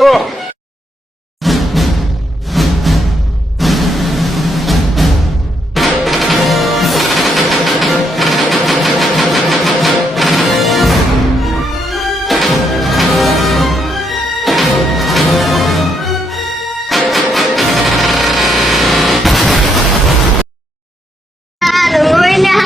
Nungguin ya.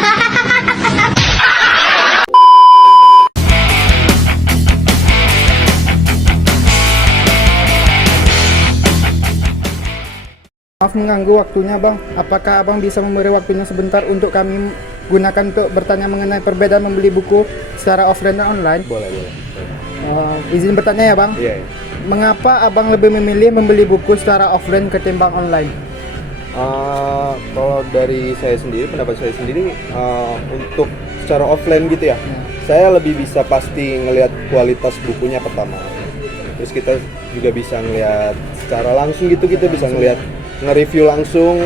Maaf mengganggu waktunya bang, apakah abang bisa memberi waktunya sebentar untuk kami gunakan untuk bertanya mengenai perbedaan membeli buku secara offline dan online? Boleh. Izin bertanya ya bang, Iya. mengapa abang lebih memilih membeli buku secara offline ketimbang online? Kalau dari saya sendiri, pendapat saya sendiri, untuk secara offline gitu ya, saya lebih bisa pasti ngelihat kualitas bukunya pertama. Terus kita juga bisa ngelihat secara langsung gitu, kita bisa ngelihat nge-review langsung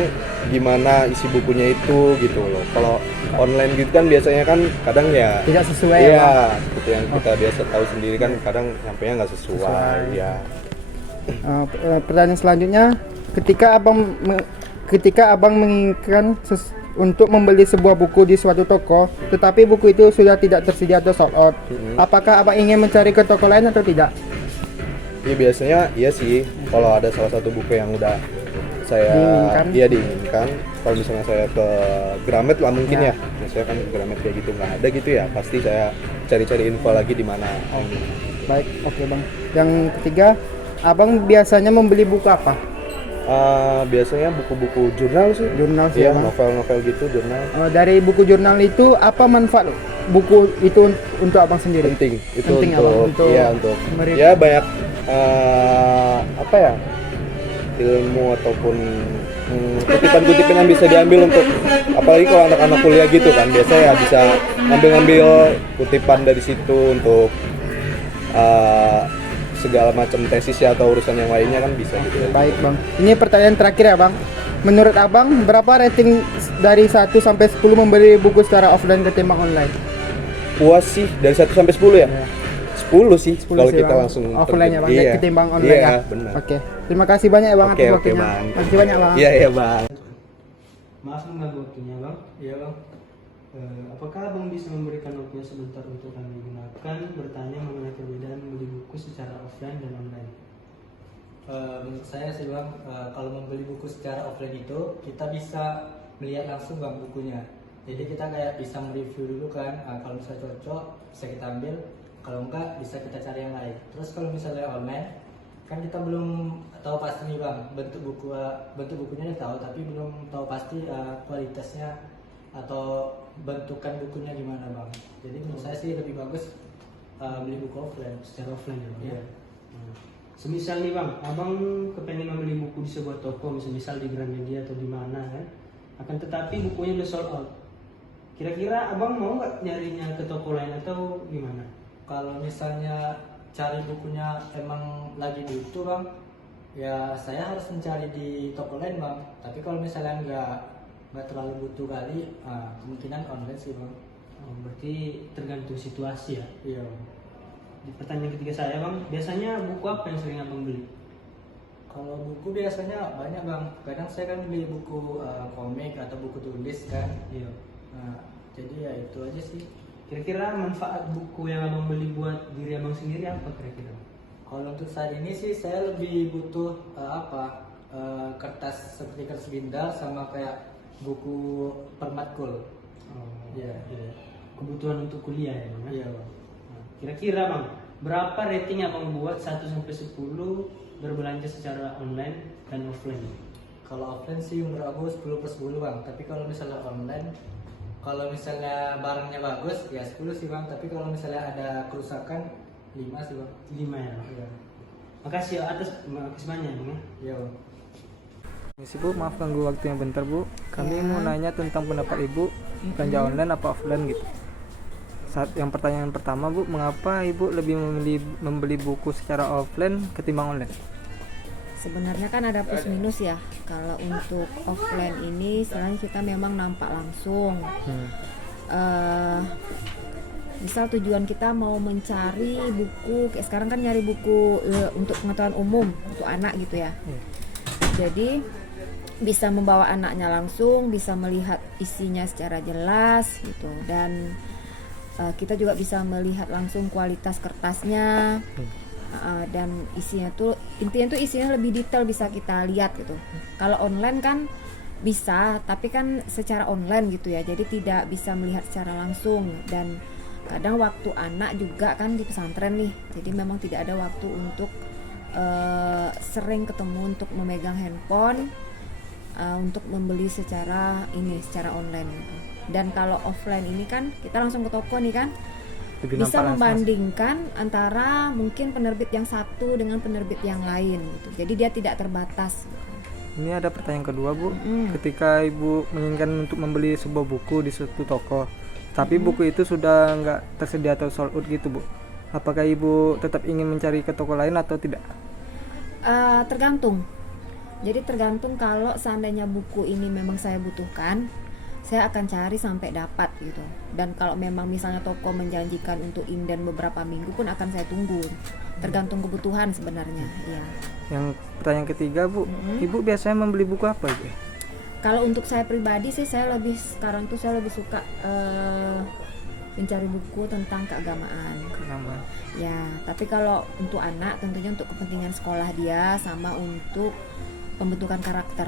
gimana isi bukunya itu gitu loh. Kalau online gitu kan biasanya kan kadang ya Tidak sesuai iya, ya bang? seperti yang kita biasa tahu sendiri kan kadang nyampainya nggak sesuai ya. Pertanyaan selanjutnya, ketika abang menginginkan untuk membeli sebuah buku di suatu toko, tetapi buku itu sudah tidak tersedia atau sold out, apakah abang ingin mencari ke toko lain atau tidak? Ya biasanya iya sih, kalau ada salah satu buku yang udah saya diinginkan, kalau misalnya saya ke Gramet lah mungkin ya, biasanya kan Gramet kayak gitu nggak ada gitu ya, pasti saya cari-cari info lagi di mana. Baik, oke bang. Yang ketiga, abang biasanya membeli buku apa? Biasanya buku-buku jurnal sih. Jurnal sih Iya, ya, Bang? novel-novel gitu, jurnal. Dari buku jurnal itu apa manfaat buku itu untuk abang sendiri? Penting itu Penting ya, Bang, untuk untuk mereview. ya banyak apa ya, ilmu ataupun kutipan-kutipan yang bisa diambil untuk, apalagi kalau anak-anak kuliah gitu kan, biasa ya bisa ngambil kutipan dari situ untuk segala macam tesis ya atau urusan yang lainnya kan bisa gitu. Baik bang, ini pertanyaan terakhir ya bang. Menurut abang berapa rating dari 1 sampai 10 membeli buku secara offline ketimbang online? Puas sih dari 1 sampai 10 ya? 10 sih 10 kalau sih, kita Bang. langsung Offline ya bang, iya. ketimbang online Iya, ya. benar. Oke, terima kasih banyak ya bang atas Oke, waktunya. Bang. Terima kasih banyak bang. Iya, Bang. Maaf mengganggu waktunya bang. Iya bang. Apakah abang bisa memberikan waktunya sebentar untuk kami gunakan bertanya mengenai perbedaan membeli buku secara offline dan online? Menurut saya sih bang, kalau membeli buku secara offline itu kita bisa melihat langsung bang bukunya. Jadi kita kayak bisa mereview dulu kan, kalau misalnya cocok bisa kita ambil, kalau enggak bisa kita cari yang lain. Terus kalau misalnya online kan kita belum tahu pasti nih bang bentuk bukunya udah tahu, tapi belum tahu pasti kualitasnya atau bentukan bukunya gimana bang. Jadi menurut saya sih lebih bagus beli buku offline. Secara offline ya bang? Iya. Semisal nih bang, abang kepengen membeli buku di sebuah toko, misal di Gramedia atau di mana kan, akan tetapi bukunya udah sold out. Kira-kira abang mau nggak nyarinya ke toko lain atau gimana? Kalau misalnya cari bukunya emang lagi butuh bang, ya saya harus mencari di toko lain bang. Tapi kalau misalnya nggak terlalu butuh kali, kemungkinan online sih bang. Berarti tergantung situasi ya. Iya. Di pertanyaan ketiga saya bang, biasanya buku apa yang sering abang beli? Kalau buku biasanya banyak bang. Kadang saya kan beli buku komik atau buku tulis kan. Iya. Nah, jadi ya itu aja sih. Kira-kira manfaat buku yang abang beli buat diri abang sendiri apa kira-kira? Kalau untuk saat ini sih saya lebih butuh kertas seperti kertas bindal sama kayak buku permatkul. Iya. Iya. Kebutuhan untuk kuliah ya bang? Iya bang. Nah, kira-kira bang, berapa rating abang buat 1 sampai 10 berbelanja secara online dan offline? Kalau offline sih menurut aku 10/10 bang. Tapi kalau misalnya online, kalau misalnya barangnya bagus ya 10 sih bang. Tapi kalau misalnya ada kerusakan 5 sih bang. 5 ya bang? Iya. Makasih banyak bang ya. Iya bang. Permisi Bu, maaf ganggu waktunya bentar Bu. Kami mau nanya tentang pendapat Ibu belanja online apa offline gitu. Yang pertanyaan pertama Bu, mengapa Ibu lebih memilih membeli buku secara offline ketimbang online? Sebenarnya kan ada plus minus ya. Kalau untuk offline ini selain kita memang nampak langsung. Misal tujuan kita mau mencari buku, kayak sekarang kan nyari buku untuk pengetahuan umum untuk anak gitu ya. Jadi bisa membawa anaknya langsung, bisa melihat isinya secara jelas gitu, dan kita juga bisa melihat langsung kualitas kertasnya. Dan isinya tuh intinya tuh isinya lebih detail bisa kita lihat gitu. Kalau online kan bisa, tapi kan secara online gitu ya, jadi tidak bisa melihat secara langsung. Dan kadang waktu anak juga kan di pesantren nih, jadi memang tidak ada waktu untuk sering ketemu untuk memegang handphone, untuk membeli secara online gitu. Dan kalau offline ini kan kita langsung ke toko nih kan, Lebih bisa nampak membandingkan antara mungkin penerbit yang satu dengan penerbit yang lain gitu. Jadi dia tidak terbatas gitu. Ini ada pertanyaan kedua, Bu. Ketika Ibu menginginkan untuk membeli sebuah buku di suatu toko, tapi buku itu sudah nggak tersedia atau sold out gitu, Bu, apakah Ibu tetap ingin mencari ke toko lain atau tidak? Tergantung. Jadi tergantung, kalau seandainya buku ini memang saya butuhkan, saya akan cari sampai dapat gitu. Dan kalau memang misalnya toko menjanjikan untuk inden beberapa minggu pun akan saya tunggu. Tergantung kebutuhan sebenarnya. Iya. Yang pertanyaan ketiga, Bu, Ibu biasanya membeli buku apa, Ibu? Kalau untuk saya pribadi sih, sekarang tuh saya lebih suka mencari buku tentang keagamaan. Ya, tapi kalau untuk anak tentunya untuk kepentingan sekolah dia sama untuk pembentukan karakter.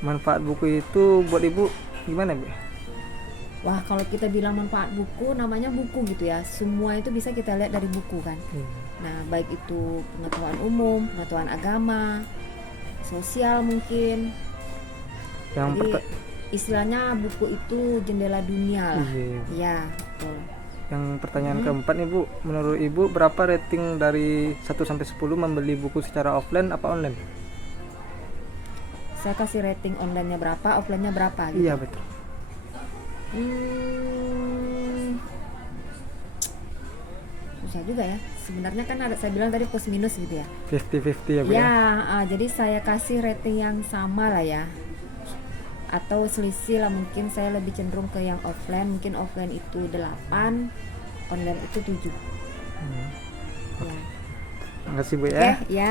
Manfaat buku itu buat Ibu gimana, Bu? Wah, kalau kita bilang manfaat buku, namanya buku gitu ya. Semua itu bisa kita lihat dari buku kan. Nah, baik itu pengetahuan umum, pengetahuan agama, sosial mungkin. Jadi istilahnya buku itu jendela dunia lah. Ya, betul. Yang pertanyaan keempat nih, Bu, menurut Ibu berapa rating dari 1 sampai 10 membeli buku secara offline apa online? Saya kasih rating online-nya berapa, offline-nya berapa gitu. Iya, betul. Susah juga ya. Sebenarnya kan ada, saya bilang tadi plus minus gitu ya. 50-50 ya, Bu. Ya, jadi saya kasih rating yang sama lah ya. Atau selisih lah, mungkin saya lebih cenderung ke yang offline. Mungkin offline itu 8, online itu 7. Ya. Makasih, Bu ya. Oke, ya.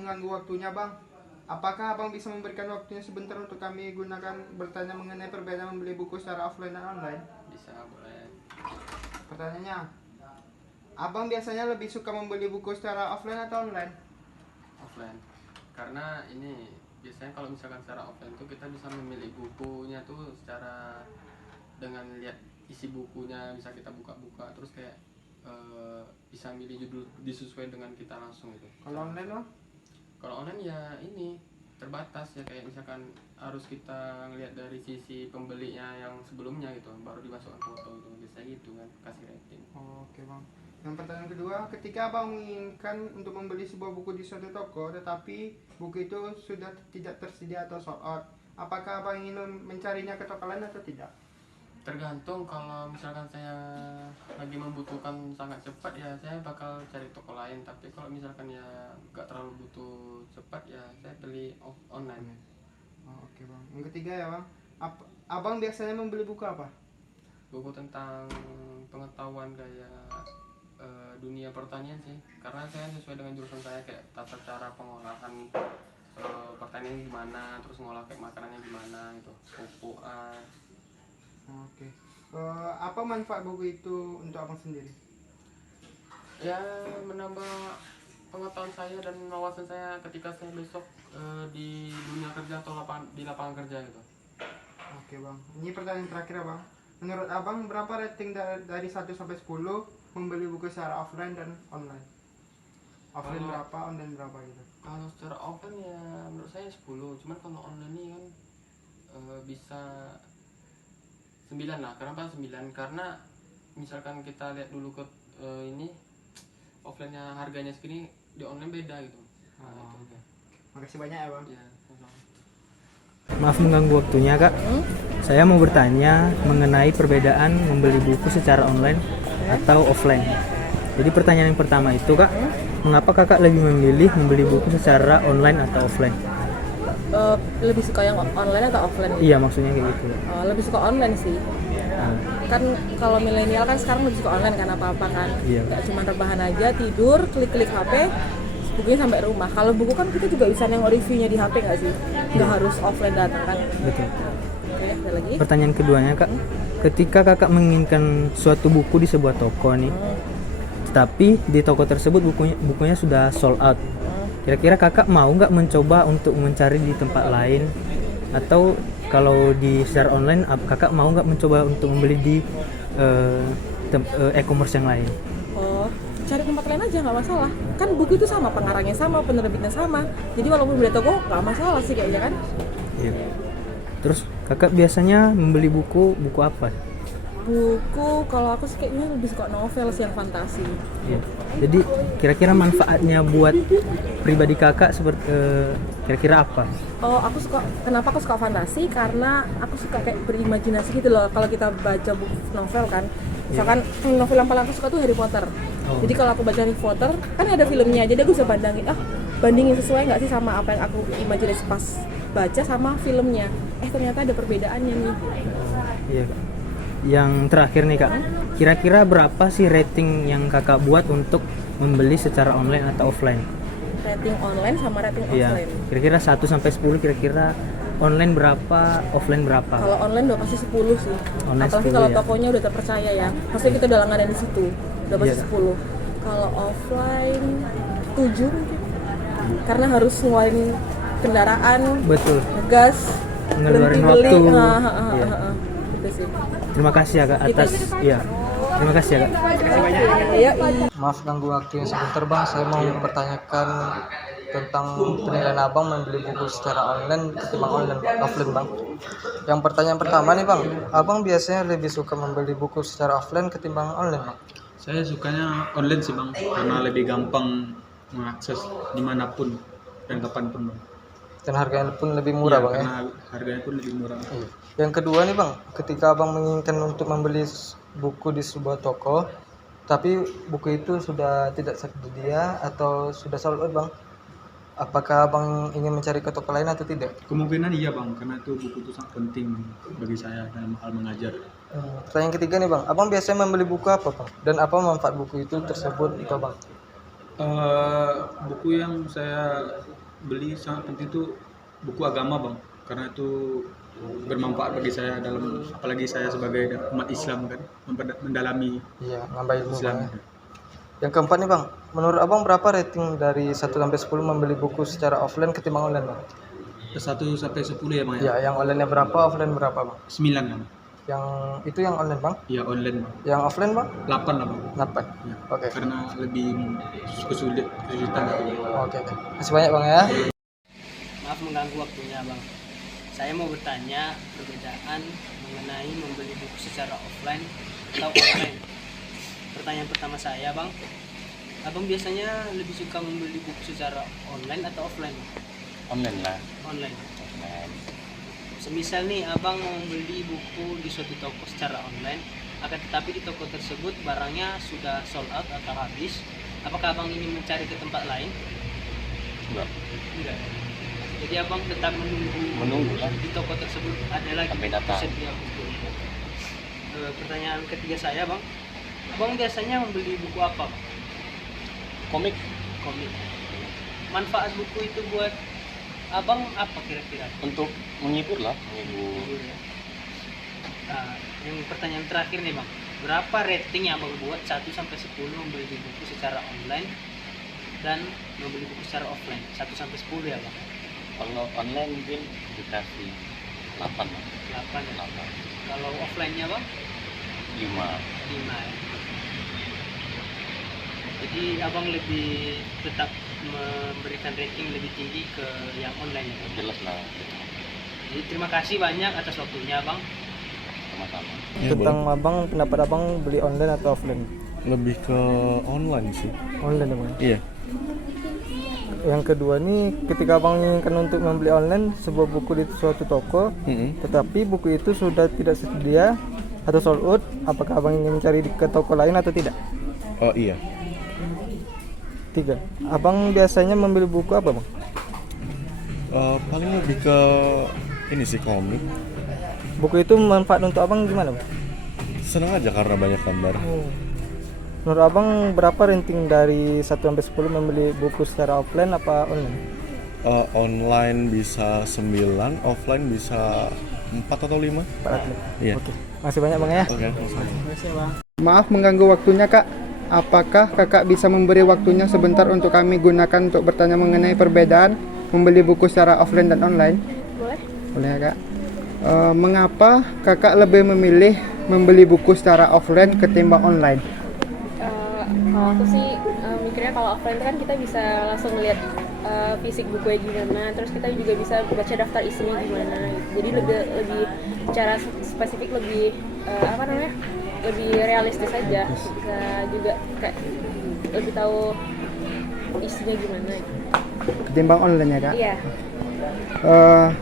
Mengganggu waktunya, Bang. Apakah Abang bisa memberikan waktunya sebentar untuk kami gunakan bertanya mengenai perbedaan membeli buku secara offline dan online? Bisa, boleh. Pertanyaannya, Abang biasanya lebih suka membeli buku secara offline atau online? Offline. Karena ini biasanya kalau misalkan secara offline tuh kita bisa memilih bukunya tuh secara dengan lihat isi bukunya, bisa kita buka-buka terus kayak bisa milih judul disesuaikan dengan kita langsung itu. Kalau online, Bang? Kalau online ya ini terbatas ya, kayak misalkan harus kita ngelihat dari sisi pembelinya yang sebelumnya gitu, baru dimasukkan foto itu, biasanya gitu kan, kasih rating. Oke, Bang. Yang pertanyaan kedua, ketika Abang menginginkan untuk membeli sebuah buku di suatu toko, tetapi buku itu sudah tidak tersedia atau sold out, apakah Abang ingin mencarinya ke toko lain atau tidak? Tergantung, kalau misalkan saya lagi membutuhkan sangat cepat ya saya bakal cari toko lain, tapi kalau misalkan ya nggak terlalu butuh cepat ya saya beli online. Oke, Bang. Yang ketiga ya, Bang, Abang biasanya membeli buku apa? Buku tentang pengetahuan kayak dunia pertanian sih, karena saya sesuai dengan jurusan saya, kayak tata cara pengolahan pertanian gimana, terus ngolah kayak makanannya gimana gitu, pupukan. Oke. Apa manfaat buku itu untuk Abang sendiri? Ya menambah pengetahuan saya dan wawasan saya ketika saya besok di dunia kerja atau di lapangan kerja gitu. Oke, Bang. Ini pertanyaan terakhir ya, Bang. Menurut Abang berapa rating dari 1 sampai 10 membeli buku secara offline dan online? Offline berapa, online berapa gitu? Kalau secara offline ya menurut saya 10, cuman kalau online ini kan bisa 9 lah. Kenapa 9? Karena misalkan kita lihat dulu ke ini offline-nya harganya segini, di online beda gitu. Nah, itu. Makasih banyak ya, Bang. Ya, sama-sama. Maaf mengganggu waktunya, Kak. Saya mau bertanya mengenai perbedaan membeli buku secara online atau offline. Jadi pertanyaan yang pertama itu, Kak, mengapa Kakak lebih memilih membeli buku secara online atau offline? Lebih suka yang online atau offline? Iya, maksudnya kayak gitu. Lebih suka online sih. kan kalau milenial kan sekarang lebih suka online kan apa-apa kan. Iya. Nggak cuma rebahan aja, tidur, klik-klik HP, bukunya sampai rumah. Kalau buku kan kita juga bisa nengok reviewnya di HP nggak sih? Nggak harus offline datang kan. Betul. Oke, ada lagi? Pertanyaan keduanya kak, ketika kakak menginginkan suatu buku di sebuah toko nih, tapi di toko tersebut bukunya sudah sold out. Kira-kira kakak mau nggak mencoba untuk mencari di tempat lain, atau kalau di secara online kakak mau nggak mencoba untuk membeli di e-commerce yang lain? Oh, cari tempat lain aja nggak masalah. Kan buku itu sama, pengarangnya sama, penerbitnya sama. Jadi walaupun beli toko nggak masalah sih kayaknya kan. Iya. Terus kakak biasanya membeli buku apa? Buku kalau aku sih kayaknya lebih suka novel sih yang fantasi. Iya. Jadi kira-kira manfaatnya buat pribadi kakak seperti kira-kira apa? Oh, kenapa aku suka fantasi? Karena aku suka kayak berimajinasi gitu loh. Kalau kita baca buku novel kan, misalkan novel yang paling aku suka tuh Harry Potter. Jadi kalau aku baca Harry Potter, kan ada filmnya, jadi aku bisa bandingin sesuai nggak sih sama apa yang aku imajinasi pas baca sama filmnya. Ternyata ada perbedaannya nih. Iya kak. Yang terakhir nih kak, kira-kira berapa sih rating yang kakak buat untuk membeli secara online atau offline? Rating online sama rating Iya. offline. Kira-kira 1 sampai 10 kira-kira online berapa, offline berapa? Kalau online udah pasti 10 sih. Online Apalagi 10 kalau ya? tokonya udah terpercaya ya. Maksudnya kita udah langganan di situ. Udah pasti Iya. 10. Kalau offline 7 mungkin. Karena harus ngeluarin kendaraan, Betul. ngegas, Ngeluarin berhenti beli. waktu. Iya. Iya. Gitu sih. Terima kasih ya kak atas ya. Terima kasih ya kak. Iya. Maaf ganggu waktunya sebentar bang, saya mau mempertanyakan tentang penilaian abang membeli buku secara online ketimbang offline bang. Yang pertanyaan pertama nih bang, abang biasanya lebih suka membeli buku secara offline ketimbang online bang? Saya sukanya online sih bang, karena lebih gampang mengakses dimanapun dan kapanpun bang. Dan harganya pun lebih murah Iya, bang ya? karena harganya pun lebih murah. Yang kedua nih bang, ketika abang menginginkan untuk membeli buku di sebuah toko, tapi buku itu sudah tidak tersedia atau sudah sold out bang, apakah abang ingin mencari ke toko lain atau tidak? Kemungkinan iya bang, karena itu buku itu sangat penting bagi saya dalam hal mengajar. Pertanyaan ketiga nih bang, abang biasanya membeli buku apa bang? Dan apa manfaat buku itu tersebut itu bang? Buku yang saya beli sangat penting itu buku agama bang, karena itu bermanfaat bagi saya dalam, apalagi saya sebagai umat Islam kan, mendalami Iya, nambah ilmu Islam. bang ya. Yang keempat nih bang, menurut abang berapa rating dari 1 sampai 10 membeli buku secara offline ketimbang online bang? 1 sampai 10 ya bang Ya, yang online-nya berapa, offline berapa bang? 9 bang. Yang itu yang online bang? Ya online bang. Yang offline bang? 8 lah bang. 8. Ya. Oke. Karena lebih kesulitan gitu. Oke. Masih banyak bang ya. Maaf mengganggu waktunya bang. Saya mau bertanya perbedaan mengenai membeli buku secara offline atau online. Pertanyaan pertama saya bang, abang biasanya lebih suka membeli buku secara online atau offline? Online lah. Online. Online. Semisal nih abang mau membeli buku di suatu toko secara online, akan tetapi di toko tersebut barangnya sudah sold out atau habis, apakah abang ingin mencari ke tempat lain? Enggak. Enggak. Jadi abang tetap menunggu lah. di toko tersebut ada lagi Sampai datang. tersedia buku. Pertanyaan ketiga saya bang, abang biasanya membeli buku apa? Bang? Komik. Komik. Manfaat buku itu buat abang apa kira-kira? Untuk menghibur lah, menghibur. Nah, yang pertanyaan terakhir nih bang, berapa rating yang abang buat 1 sampai 10 membeli buku secara online dan membeli buku secara offline? 1 sampai 10 ya bang? Kalau online mungkin dikasih 8 lah. 8 ya? 8. Kalau offline-nya bang? 5. 5 ya? Jadi abang lebih tetap memberikan rating lebih tinggi ke yang online ya bang? Jelas lah. Jadi terima kasih banyak atas waktunya bang. Sama-sama. Tentang abang, pendapat abang beli online atau offline? Lebih ke online sih. Online ya bang. Iya. Yang kedua nih, ketika abang menginginkan untuk membeli online sebuah buku di suatu toko, tetapi buku itu sudah tidak tersedia atau sold out, apakah abang ingin mencari ke toko lain atau tidak? Oh iya. 3. Abang biasanya membeli buku apa bang? Paling lebih ke ini sih, komik. Buku itu manfaat untuk abang gimana bang? Senang aja karena banyak gambar. Menurut abang berapa rating dari 1 sampai 10 membeli buku secara offline apa online? Online bisa 9, offline bisa 4 atau 5. Iya. Oke. Masih banyak bang ya. Oke. Maaf mengganggu waktunya kak. Apakah kakak bisa memberi waktunya sebentar untuk kami gunakan untuk bertanya mengenai perbedaan membeli buku secara offline dan online? Boleh? Boleh ya kak. Mengapa kakak lebih memilih membeli buku secara offline ketimbang online? Kalau aku sih mikirnya kalau offline itu kan kita bisa langsung lihat fisik bukunya gimana, terus kita juga bisa baca daftar isinya gimana. Jadi lebih secara spesifik lebih lebih realistis aja, bisa juga kayak lebih tahu isinya gimana. Ketimbang online ya kak? Iya.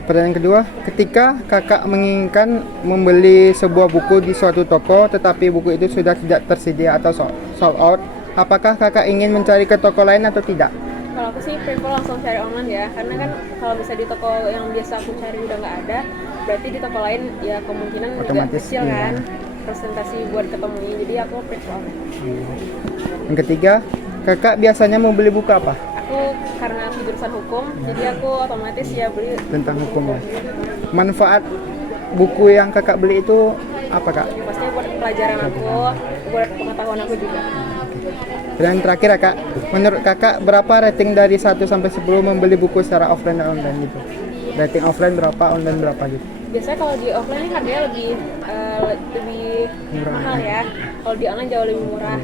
Pertanyaan kedua, ketika kakak menginginkan membeli sebuah buku di suatu toko tetapi buku itu sudah tidak tersedia atau sold out, apakah kakak ingin mencari ke toko lain atau tidak? Kalau aku sih prefer langsung cari online ya, karena kan kalau bisa di toko yang biasa aku cari udah nggak ada, berarti di toko lain ya kemungkinan juga Otomatis, kecil iya. kan presentasi buat ketemunya, jadi aku prefer online. Yang ketiga, kakak biasanya membeli buku apa? Aku karena aku jurusan hukum, jadi aku otomatis ya beli Tentang hukum ya. Manfaat buku yang kakak beli itu apa kak? pastinya buat pelajaran aku, buat pengetahuan aku juga. Dan yang terakhir ya kak, menurut kakak berapa rating dari 1 sampai 10 membeli buku secara offline dan online gitu? Rating offline berapa, online berapa gitu? Biasanya kalau di offline ini harganya lebih Murah. mahal ya. Kalau di online jauh lebih murah.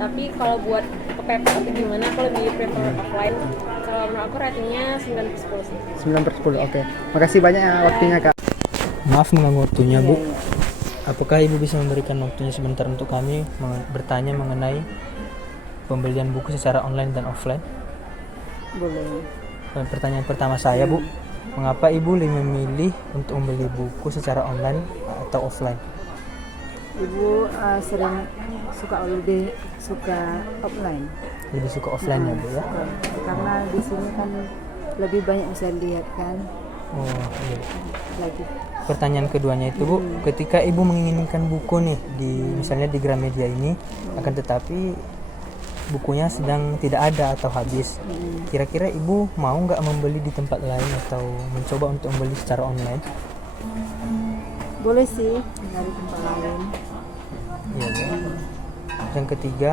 Tapi kalau buat kepepet atau gimana, aku lebih prefer offline. Kalau menurut aku ratingnya 9/10 sih. 9/10, oke. Makasih banyak ya waktunya kak. Maaf mengganggu waktunya Bu. Apakah Ibu bisa memberikan waktunya sebentar untuk kami bertanya mengenai pembelian buku secara online dan offline? Boleh. Pertanyaan pertama saya Bu, mengapa Ibu lebih memilih untuk membeli buku secara online atau offline? Ibu lebih suka offline. Lebih suka offline ya Bu ya? Karena di sini kan lebih banyak bisa dilihat kan. Oh iya. Lagi. Pertanyaan keduanya itu Bu, ketika Ibu menginginkan buku nih misalnya di Gramedia ini, akan tetapi bukunya sedang tidak ada atau habis, kira-kira Ibu mau nggak membeli di tempat lain atau mencoba untuk membeli secara online? Boleh sih dari tempat lain. Iya Bu. Yang ketiga,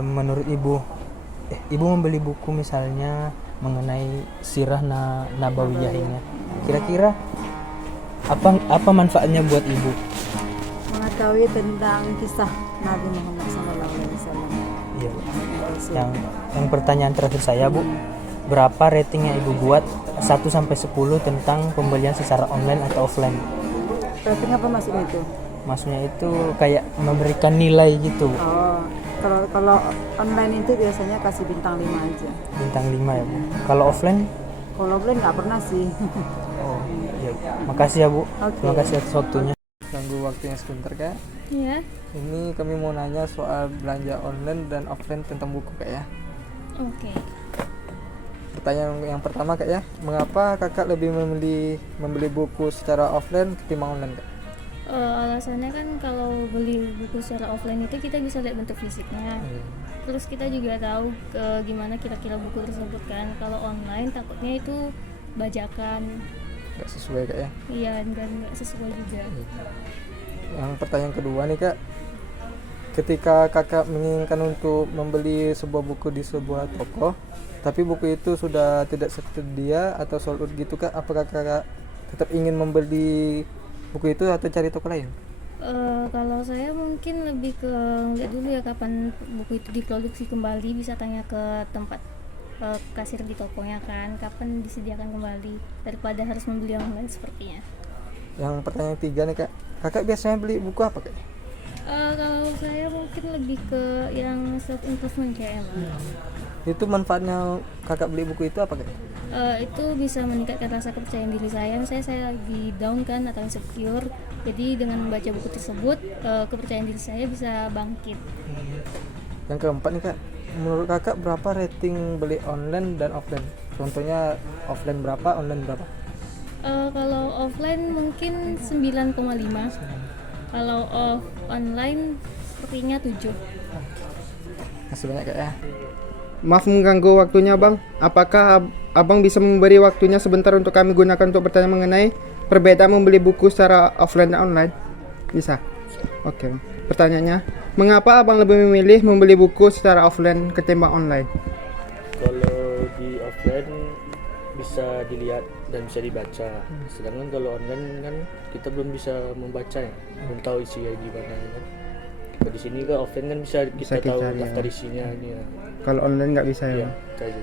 menurut Ibu membeli buku misalnya mengenai sirah nabawiyah ini, kira-kira apa manfaatnya buat Ibu? Mengetahui tentang kisah Nabi Muhammad SAW. Iya. Yang pertanyaan terakhir saya Bu, berapa rating yang Ibu buat 1 sampai 10 tentang pembelian secara online atau offline? Rating apa maksudnya itu? Maksudnya itu kayak memberikan nilai gitu. Oh, kalau online itu biasanya kasih bintang 5 aja. Bintang 5 ya Bu. Kalau offline? Kalau offline nggak pernah sih. Oh, iya. Makasih ya Bu. Oke. Terima kasih atas waktunya. Ganggu waktunya sebentar kak. Iya. Ini kami mau nanya soal belanja online dan offline tentang buku kak ya. Oke. Pertanyaan yang pertama kak ya, mengapa kakak lebih memilih membeli buku secara offline ketimbang online kak? Alasannya kan kalau beli buku secara offline itu kita bisa lihat bentuk fisiknya, terus kita juga tahu gimana kira-kira buku tersebut kan. Kalau online takutnya itu bajakan, Gak sesuai kak ya? iya, dan nggak sesuai juga. Yang pertanyaan kedua nih kak, ketika kakak menginginkan untuk membeli sebuah buku di sebuah toko, tapi buku itu sudah tidak tersedia atau sold out gitu kak, apakah kakak tetap ingin membeli buku itu atau cari toko lain? Kalau saya mungkin lebih ke lihat dulu ya kapan buku itu diproduksi kembali, bisa tanya ke tempat kasir di tokonya kan, kapan disediakan kembali, daripada harus membeli online sepertinya. Yang pertanyaan ketiga nih kak, kakak biasanya beli buku apa kak? Kalau saya mungkin lebih ke yang self improvement kayak emang. Itu manfaatnya kakak beli buku itu apa kak? Itu bisa meningkatkan rasa kepercayaan diri saya. Misalnya saya lagi down kan atau insecure, jadi dengan membaca buku tersebut kepercayaan diri saya bisa bangkit. Yang keempat nih kak, menurut kakak berapa rating beli online dan offline? Contohnya offline berapa, online berapa? Kalau offline mungkin 9,5. Kalau online sepertinya 7. Masih banyak Kak ya. Maaf mengganggu waktunya Bang. Apakah Abang bisa memberi waktunya sebentar untuk kami gunakan untuk bertanya mengenai perbedaan membeli buku secara offline dan online? Bisa? Oke. Pertanyaannya, mengapa Abang lebih memilih membeli buku secara offline ketimbang online? Kalau di offline bisa dilihat dan bisa dibaca, sedangkan kalau online kan kita belum bisa membaca ya, belum tahu isinya gimana kan. Kalau di sini kan offline kan bisa kita tahu cari, daftar ya. isinya ini ya. Kalau online nggak bisa ya? Iya, kita aja.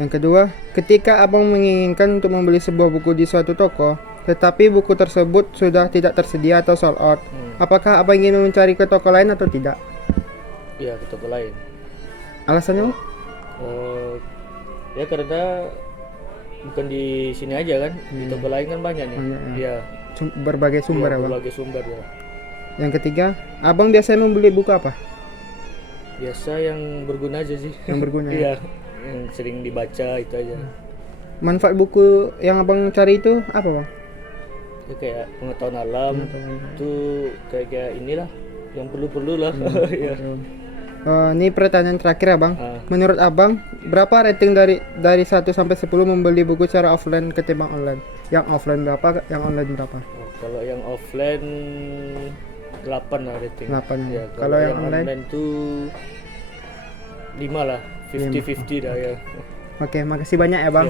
Yang kedua, ketika Abang menginginkan untuk membeli sebuah buku di suatu toko, tetapi buku tersebut sudah tidak tersedia atau sold out, apakah Abang ingin mencari ke toko lain atau tidak? Iya, ke toko lain. Alasannya? Bang? Ya karena bukan di sini aja kan, di toko lain kan banyak nih. Iya. Berbagai sumber ya, Abang. berbagai sumber ya. Yang ketiga, Abang biasanya membeli buku apa? Biasa yang berguna aja sih. Yang berguna. Iya, yang sering dibaca itu aja. Manfaat buku yang Abang cari itu apa Bang? Ya, kayak pengetahuan alam itu kayak inilah yang perlu lah. Ya. Ini pertanyaan terakhir Abang. Menurut Abang, berapa rating dari 1 sampai 10 membeli buku secara offline ketimbang online? Yang offline berapa, yang online berapa? Kalau yang offline 8 lah rating. 8. Ya, kalau yang online tuh 5 lah. 50-50 dah ya. Oke, makasih banyak ya Bang.